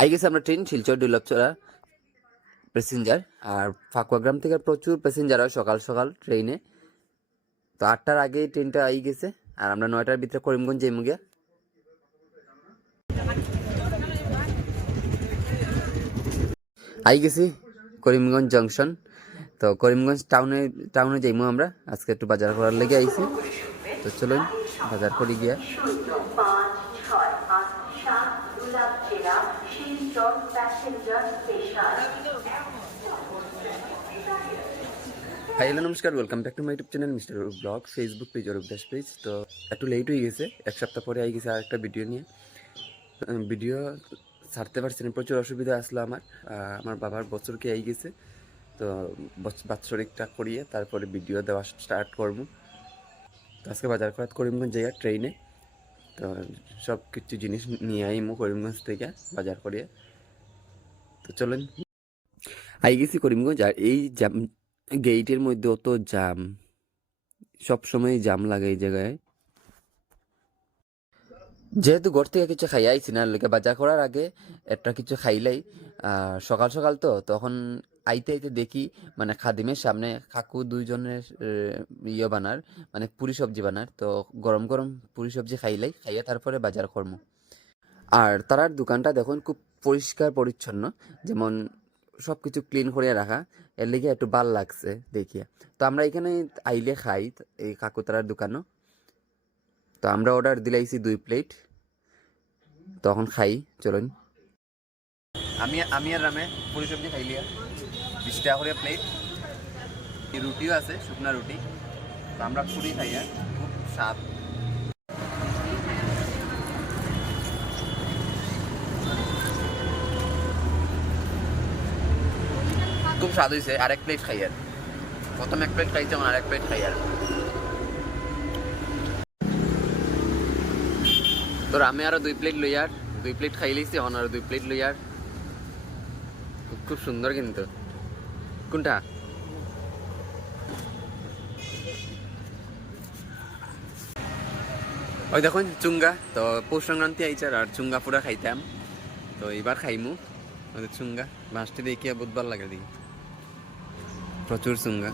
I গেছে আমরা train Silchar Durlabhchara passenger আর ফাকুয়াগ্রাম থেকে প্রচুর প্যাসেঞ্জার হয় সকাল সকাল ট্রেনে তো আটটার আগে ট্রেনটা আই গেছে, আর আমরা নয়টার ভিতরে করিমগঞ্জ যাইমু গিয়া। আই গেছি করিমগঞ্জ জংশন তো করিমগঞ্জ টাউনে টাউনে যাইমু আমরা। আজকে একটু বাজার করার লেগে আইছি। তো চলুন, বাজার করি গিয়া। সাত শিলচর প্যাসেঞ্জার হাই হ্যালো নমস্কার welcome back to my YouTube channel mister blog Facebook page Arup Das page তো একটু লেট হয়ে গেছে, এক সপ্তাহ পরে আই গেছে আরেকটা ভিডিও নিয়ে। ভিডিও ছাড়তে পারছি না, প্রচুর অসুবিধা আসলো আমার। আমার বাবার বছরকে আই গেছে, তো বাৎসরিকটা করিয়ে তারপরে ভিডিও দেওয়া স্টার্ট করব। আজকে বাজার করাত করিমগঞ্জ যাইয়া ট্রেনে তো সব কিছু জিনিস নিয়ে আইমু করিমগঞ্জ থেকে বাজার করিয়ে তো চলেন। আই গেছি করিমগঞ্জ, আর এই জাম, গেইটের মধ্যে অত জাম, সব সময় জাম লাগে এই জায়গায়। যেহেতু ঘর থেকে কিছু খাই আইছি না বাজার করার আগে একটা কিছু খাইলাই সকাল সকাল তো, তখন আইতে আইতে দেখি মানে খাদিমের সামনে কাকু দুইজনের ইয়ে বানার মানে পুরি সবজি বানার। তো গরম গরম পুরি সবজি খাইলাই, খাইয়া তারপরে বাজার কর্ম। আর তারার দোকানটা দেখুন খুব পরিষ্কার পরিচ্ছন্ন, যেমন সব কিছু ক্লিন করে রাখা। এর লেগে একটু ভালো লাগছে দেখিয়া। তো আমরা এখানে আইলে খাই, এই কাকুতারার দোকানও। তো আমরা অর্ডার দিলাইছি দুই প্লেট। তখন খাই, চলুন। আমি আমি আর রামে পুরি সবজি খাইলিয়া। বিশ টাকা করে প্লেট রুটিও আছে, শুকনা রুটি। আমরা পুরি খাই আর খুব স্বাদ। খুব স্বাদ হয়েছে আরেক প্লেট খাই আর। প্রথম এক প্লেট খাইছে, এখন আরেক প্লেট খাই আর। তো আমি আরও দুই প্লেট লই আর। দুই প্লেট খাই লিছি এখন আরও দুই প্লেট লই আর। খুব খুব সুন্দর কিন্তু। কোনটা? ওই দেখুন, চুঙ্গা। তো পৌষ সংক্রান্তি আইছে আর চুঙ্গা পুরা খাইতাম। তো এবার খাইমু। ওদের চুঙ্গা। মাছটি বহুত ভালো লাগে দেখি। প্রচুর চুঙ্গা।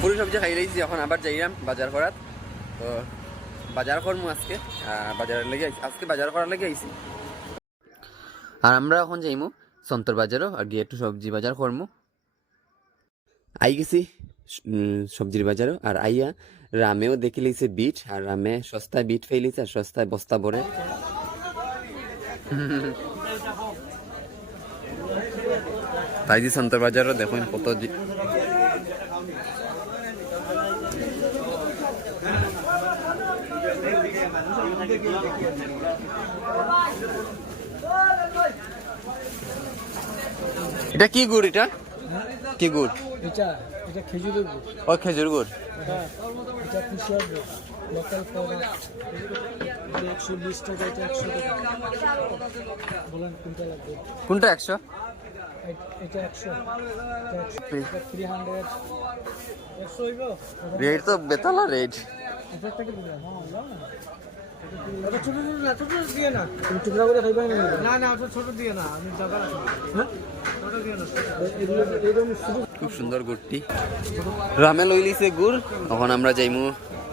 পুরো সবজি খাই লাইছি, এখন আবার যাইলাম বাজার করার তো বাজার করমু আজকে বাজারের লেগে আজকে বাজার করার লেগে আইছি। আর আমরা এখন যাইমু সন্তর বাজারও, আর গিয়ে একটু সবজি বাজার করমু। আই গেছি সবজির বাজারও, আর আইয়া রামেও দেখে লইছে বিট আর রামে সস্তায় বিট ফেলিছে আর সস্তায় বস্তা ভরে। তাই যে সন্তর বাজারও দেখুন কত এটা কি গুড় এটা? কি গুড়? এটা এটা খেজুরের গুড়। ও খেজুর গুড়। এটা এটা গুড়? লোকাল একশো বিশ টাকা এটা একশো টাকা। বলেন কোনটা লাগবে? কোনটা একশো? এটা থ্রি হান্ড্রেড রেট তো বেতালা রেট এটা থেকে হ্যাঁ লাও না ছোট ছোট দিয়ে না। তুমি টুকরা করে খাইবা না না ওটা ছোট দিয়ে না আমি জায়গা রাখি হ্যাঁ? ছোট দিয়ে না। এগুলো এরকম শুধু খুব সুন্দর গুড়টি। রামে লই লিছে গুড়। এখন আমরা যাইমু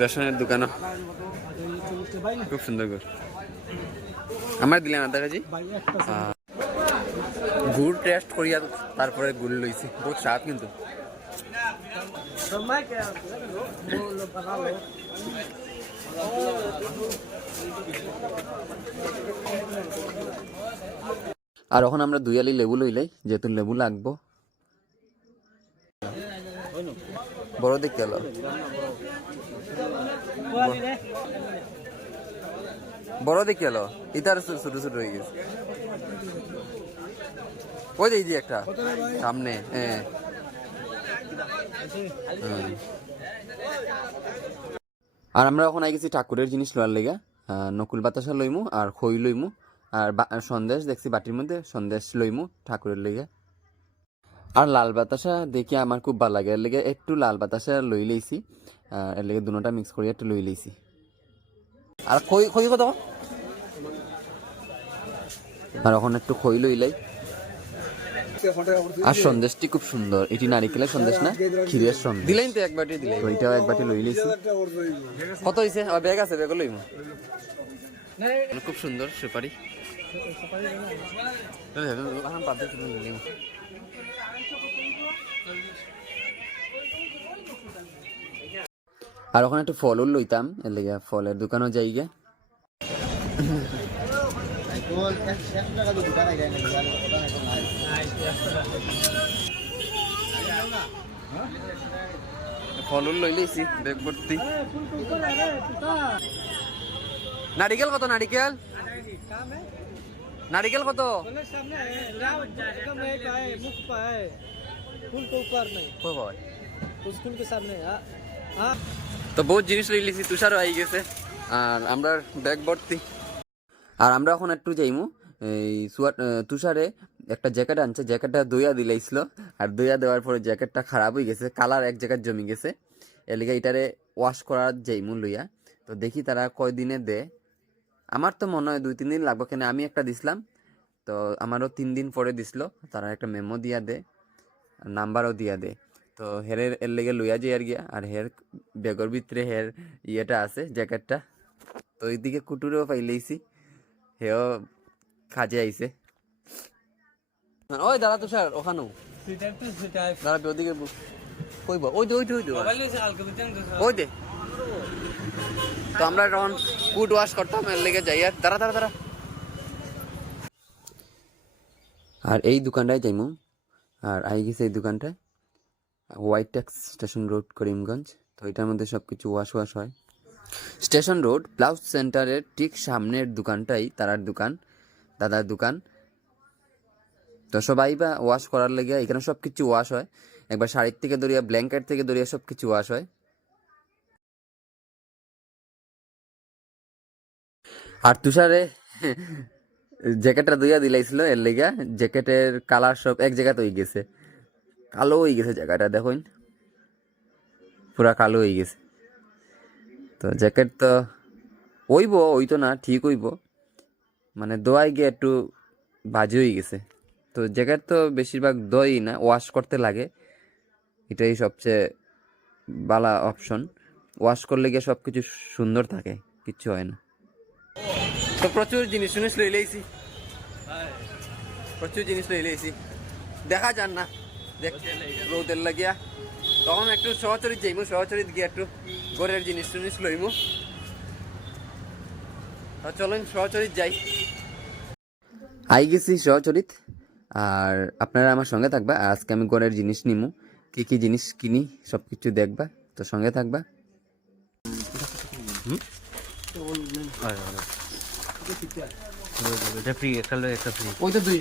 রেশনের দোকানও চল্লিশটা বাই না খুব সুন্দর গুড়। আমার দিলেন আদা কাজি গুড় টেস্ট করিয়া তারপরে গুড় লইছি। বহুত স্বাদ কিন্তু। আর এখন আমরা দুই আলি লেবু লইলাই যেহেতু লেবু লাগবো। বড় দেখতে এলো বড় দেখতে এলো ইতার ছোট ছোট হয়ে গেছে। ওই যে একটা। সামনে হ্যাঁ। আর আমরা এখন আই গেছি ঠাকুরের জিনিস লওয়ার লেগা। নকুল বাতাসা লইমু আর খই লইমু আর সন্দেশ দেখছি বাটির মধ্যে, সন্দেশ লইমু ঠাকুরের লেগে। আর লাল বাতাসা দেখি আমার খুব ভালো লাগে, এর লেগে একটু লাল বাতাসা লই লইছি। আর এর লেগে দুটা মিক্স করে একটু লই লইছি। আর খই খই কত? আর এখন একটু খই লইলাই আর সন্দেশটি খুব সুন্দর। এটি নারিকেলের সন্দেশ না? ক্ষীরের সন্দেশ। দিলেন তো এক বাটি দিলাই। ওইটাও এক বাটি লই লইছি কত হইছে? আর ব্যাগ আছে ব্যাগ লইমু। খুব সুন্দর সুপারি। আর ওখানে একটু ফলও লইতাম এর লেগে ফলের দোকানও যাই গে। ফলুল লই লইছি ভর্তি নারিকেল কত নারিকেল নারিকেল কত? তো বহুত জিনিস লই লিছি তুষারও আই গেছে। আর আমরা ব্যাগ ভর্তি আর আমরা এখন একটু যাইমু। এই তুষারে একটা জ্যাকেট আনছে, জ্যাকেটটা দইয়া দিলাইছিল। আর দইয়া দেওয়ার পরে জ্যাকেটটা খারাপ হয়ে গেছে, কালার এক জায়গায় জমি গেছে। এর লিগে এটারে ওয়াশ করার যাইমু লইয়া তো দেখি তারা কয়দিনে দে আমার তো মনে হয় দুই, তিন দিন লাগবে, কেন আমি একটা দিছিলাম। তো আমারও তিন দিন পরে দিছিল, তারা একটা মেমো দিয়া দে নাম্বারও দিয়া দে তো হেরের এর লেগে লইয়া যাই আর গিয়া, আর হের বেগর ভিতরে হের ইয়েটা আছে, জ্যাকেটটা। তো ওইদিকে কুটুরেও পাইলেইছি, হেও কাজে আইছে। ওই দাঁড়া তুষার ওখানেও। দাঁড়াবি ওদিকে কইব ওই দে ওই দে ওই দে। ওই দে। তো আমরা এখন কুট ওয়াশ করতাম এর লেগে যাই। আর দাঁড়া দাঁড়া দাঁড়া। আর এই দোকানটাই যাইমু। আর আই গেছে এই দোকানটায়। White tax station road Karimganj. তো এটার মধ্যে সব কিছু ওয়াশ ওয়াশ হয়। স্টেশন রোড ব্লাউজ সেন্টারের ঠিক সামনের দোকানটাই তারার দোকান দাদার দোকান। তো সবাই বা ওয়াশ করার লেগে এখানে সব কিছু ওয়াশ হয়। একবার শাড়ির থেকে দরিয়া ব্ল্যাঙ্কেট থেকে দরিয়া সব কিছু ওয়াশ হয়। আর তুষারে জ্যাকেটটা দুইয়া দিলাইছিল, এর লেগা জ্যাকেটের কালার সব এক জায়গাতে হয়ে গেছে। কালো হয়ে গেছে জায়গাটা, দেখুন। পুরা কালো হয়ে গেছে। তো জ্যাকেট তো ওইব ওই তো না, ঠিক হইব। মানে দোয়াই গিয়ে একটু বাজে হয়ে গেছে। তো জ্যাকেট তো বেশিরভাগ দই না ওয়াশ করতে লাগে। এটাই সবচেয়ে বালা অপশন ওয়াশ করলে গিয়ে সব কিছু সুন্দর থাকে, কিচ্ছু হয় না। তো প্রচুর জিনিস জিনিস লই লইছি। প্রচুর জিনিস লই লইছি। দেখা যান না। রোদের লাগিয়া। তখন একটু সহচরিত যাইমু, সহচরিত গিয়ে একটু ঘরের জিনিস জিনিস লইমু। চলুন, সহচরিত যাই। আই গেছি সহচরিত। আর আপনারা আমার সঙ্গে থাকবা। আজকে আমি গড়ের জিনিস নিমু। কী কী জিনিস কিনি সব কিছু দেখবা। তো সঙ্গে থাকবা। ফ্রি একটা ফ্রি ওই তো দুই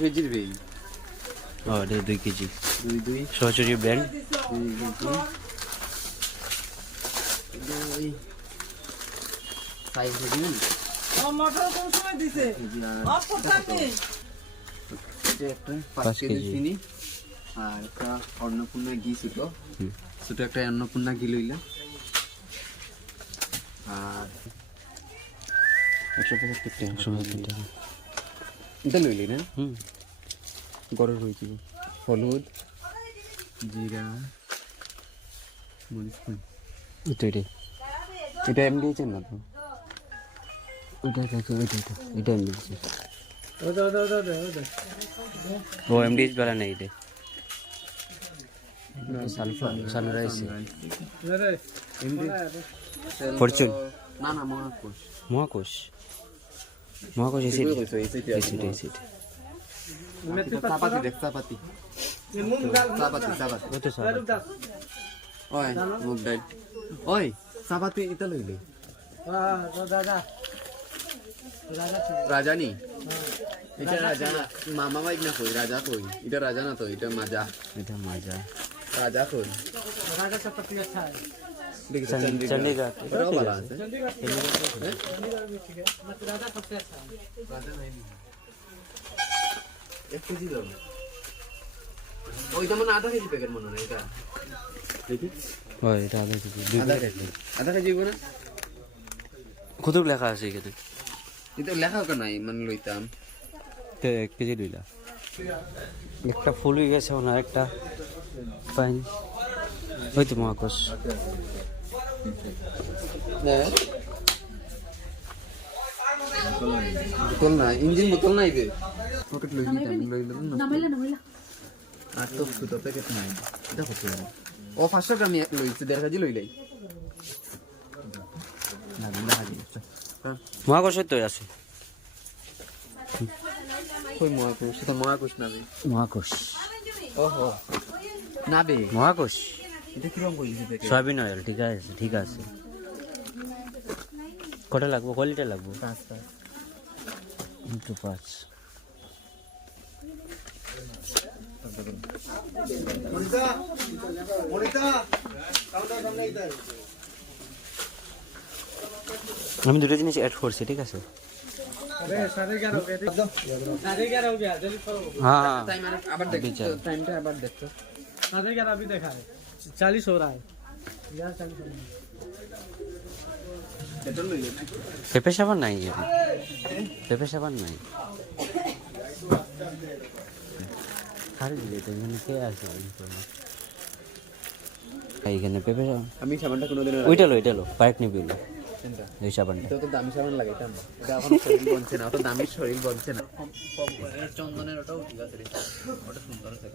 ও দুই কেজি। দুই ব্র্যান্ড সময় দিছে? এটা একটা পাঁচ কেজি। চিনি আর একটা অন্নপূর্ণা ঘি ছিল। ছোট একটা অন্নপূর্ণা ঘি লইলে আর একশো পঁচাত্তর টাকা। একশো পঁচাত্তর টাকা। এটা লইলি না? হুম। গরম হয়েছে হলুদ জিরা মরিচ এটা এটাই এটা এমনি দিয়েছেন না তো? ওইটা দেখো ওইটা এটা এটা এমডি দিচ্ছে उधर उधर उधर उधर ও এমডি বেলা নেই এটা সালফার সানরাইজ उधर এমনি ফরচুন না না মহাকুশ মহাকোষ মহাকোষ এসে ঠিকই কইছো, এই সাইডে আছে। এসে এসে চাপাতি দেখ চাপাতি ये मूंग दाल চাপাতি চাপাতি কত স্যার दाल दाल ওই মুগ ডাল ওই চাপাতি এটা লইলে हां तो दादा दादा রাজানি এটা রাজা না মামা মাইক না কই রাজা কই? এটা রাজা না তো এটা মাজা। এটা মাজা। রাজা কই? রাজা হ্যাঁ? আধা কেজি মনে এটা? হয় এটা আধা কেজি। আধা আধা কেজি না? কত লেখা আছে এখানে? এটা লেখা কেন নাই মানে লইতাম তো এক কেজি লইলা একটা ফুল হয়ে গেছে ওনার একটা পাইন ওই তো মহাকোষ বোতল না ইঞ্জিন বোতল নাই বে পকেট লই দিতাম লই লই না আর তো দুটো প্যাকেট নাই এটা কত ও পাঁচশো গ্রাম লইছে দেড় কেজি লই লাই না না হাজি মহাকোষের তো আছে। কই মহাকুশ? তো মহাকুশ না বে মহাকোষ ওহো। না বে মহাকোষ এটা কীরকম কইছে দেখে? সয়াবিন অয়েল ঠিক আছে ঠিক আছে। কটা লাগবো? ক লিটার লাগবো? পাঁচ আমি দুটো জিনিস অ্যাড করছি ঠিক আছে अरे साढ़े ग्यारह हो गए थे साढ़े ग्यारह हो गया जल्दी करो হ্যাঁ হ্যাঁ টাইম আবার দেখছো টাইমটা আবার দেখছো साढ़े ग्यारह अभी देखा है चालीस हो रहा है यार चालीस हो रहा है এটা লই লাই পেঁপে সাবান নাই এখানে। পেঁপে সাবান নাই খালি দিলে তো এখানে কে আছে এইখানে পেঁপে সাবান আমি সাবানটা কোনোদিন ওইটা লো ওইটা লো পাইক নিবি ওইটা, ওই সাবানটা তো দামি সাবান লাগাইতাম। এটা এখন শরীর বলছে না অত দামি শরীর বলছে না। চন্দনের ওটাও ঠিক আছে রে। ওটা সুন্দর আছে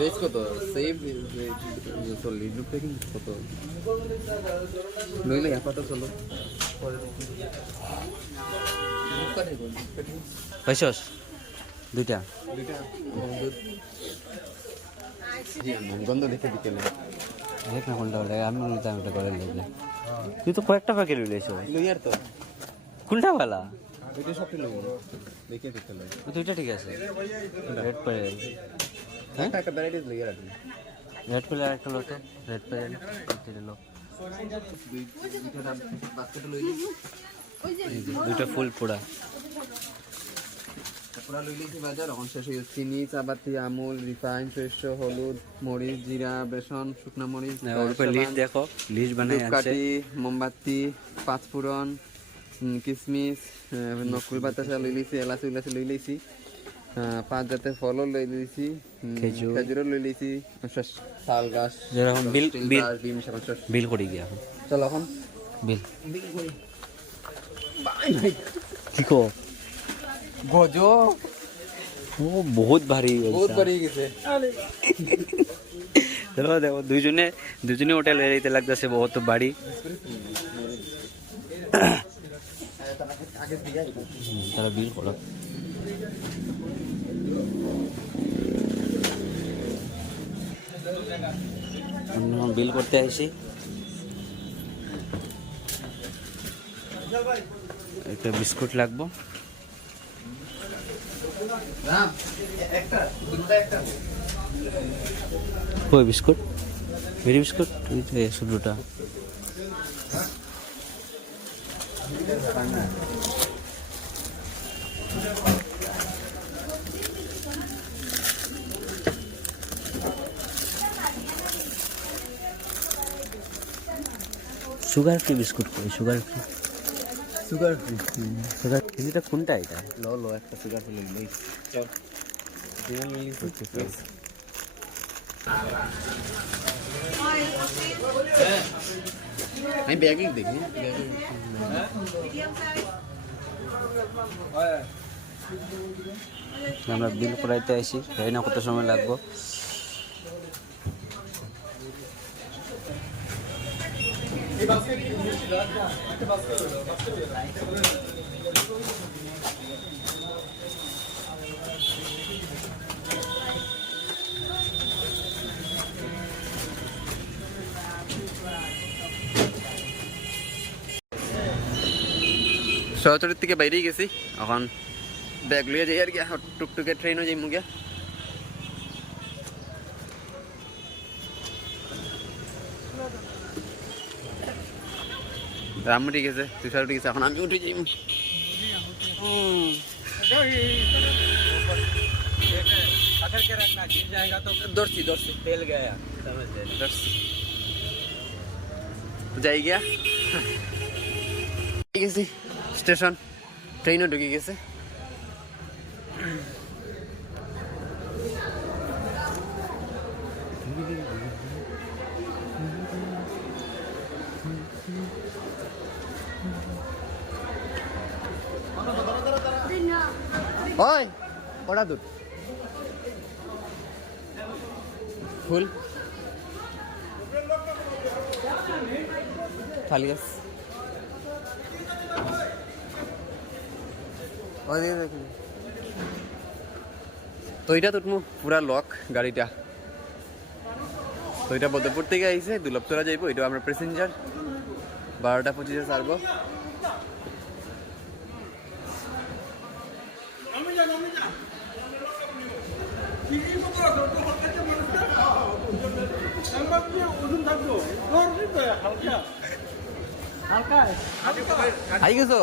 রেস কত? সেভ চল্লিশ। রুপে কিন্তু কত? নইলে আপাতত চলো। পাইছস দুইটা। গন্ধ দেখে বিকেলে। দেখ না কোনটা ওটা আমি নিতাম ওটা করে লাগলে তুই তো কয়েকটা প্যাকেট লইলেছ লই তো। কোনটা বালা? দুইটা সবটি লই দেখে দেখতে লই। দুইটা ঠিক আছে। রেড পেলে হ্যাঁ? একটা লই রেড পেলে একটা লো তো। রেড লো দুইটা ফুল পোড়া পুরা লই লিছি বাজার এখন শেষ হয়ে চিনি চাপাতি আমুল রিফাইন হলুদ মরিচ জিরা বেসন শুকনা মরিচ ওর উপরে লিস্ট দেখো। লিস্ট বানাই আছে। ধূপকাঠি মোমবাতি পাঁচফোড়ন উম, কিশমিশ নকুল বাতাসা লই লইছি এলাচি উলাচি লই লইছি। পাঁচ জাতের ফলও লই লইছি। খেজুরও লই লইছি শাল গাছ যেরকম বিল বিল বিল করে গিয়া। চল এখন। বিল। কি কো? গজো ও বহুত ভারী বহুত বাড়ি গেছে। দেখো দেখো দুইজনে দুজনে ওটা লয়ে যেতে লাগতেছে বহুত বাড়ি তারা বিল করো। বিল করতে আসি। একটা বিস্কুট লাগবো রাম একটা দুটা একটা কই বিস্কুট মেরি বিস্কুট ওই তো এই শুধুটা সুগার ফ্রি বিস্কুট কই sugar free sugar free sugar এটা কোনটা এটা? লো লো একটা সুগার ফ্রি লই লই চল। করতে আমি ব্যাগিং দেখি। ব্যাগিং আমরা বিল করাইতে আসি জানি না কত সময় লাগবো? শহরের থেকে বাইরেই গেছি এখন ব্যাগ লিয়ে যাই আর কি এখন টুকটুকে ট্রেনও যাই মুগে রামু ঠিক আছে তুষার ঠিক আছে, এখন আমি উঠে যাই। ধরছি ধরছি। ফেল গয়া ধরছি। যাই গিয়া। ঠিক আছে, স্টেশন ট্রেনও ঢুকে গেছে। ওই কটা দূর ফুল। খালি তুমি পুরা লক গাড়িটা। তো এটা থেকে আইছে, দুলপতরা যাইবো এটা আমরা প্যাসেঞ্জার বারোটা পঁচিশে ছাড়বো। আই গেছো?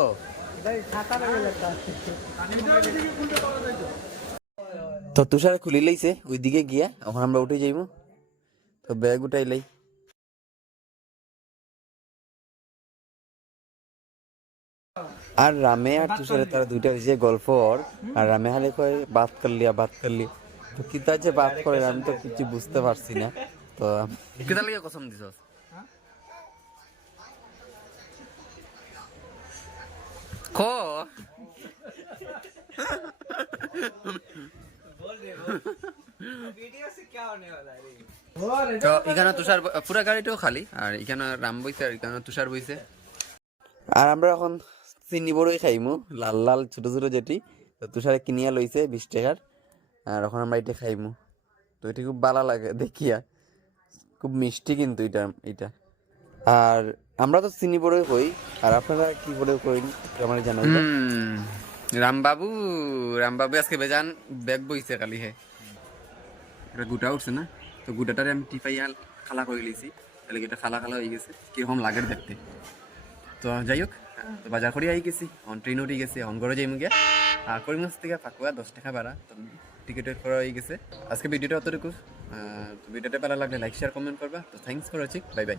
তো তুষার খুলি লাইছে, ওইদিকে গিয়া, এখন আমরা উঠে যাইব। তো ব্যাগ উঠাই লাই। আর রামে আর তুষারে তারা দুইটা যে গল্প ওর আর রামে হালে কয়ে বাত করলি আর বাত করলি। তো কিতা যে বাত করে আমি তো কিছু বুঝতে পারছি না। তো কিতা লাগে কসম দিছ ক? এখানে তুষার পুরা গাড়িটাও খালি আর এখানে রাম বইছে আর এখানে তুষার বইছে। আর আমরা এখন চিনি বড়ই খাইমু, লাল লাল, ছোট ছোট যেটি। তো তুষারে কিনিয়া লইছে বিশ টাকার, আর এখন আমরা এটা খাইমু। তো এটা খুব ভালো লাগে দেখিয়া। খুব মিষ্টি কিন্তু এটা এটা। আর আমরা তো চিনি বড়ই কই, আর আপনারা কি বড়ই কইন আমার জানাই রামবাবু রামবাবু আজকে বেজান ব্যাগ বইছে কালি হে। এটা গুটা উঠছে না? তো গুটাটারে আমি টিপাইয়া খালা করে লিছি তাহলে এটা খালা খালা হয়ে গেছে? কীরকম লাগে দেখতে। তো যাই হোক তো বাজার করে আই গেছি, অন ট্রেন উঠে গেছে, অন করে যাই মুগে আর করিমগঞ্জ থেকে পাকুয়া দশ টাকা ভাড়া। টিকিটের করা হয়ে গেছে। আজকে ভিডিওটা অতটুকু। ভিডিওটা ভালো লাগলে লাইক শেয়ার কমেন্ট করবা তো thanks for watching bye bye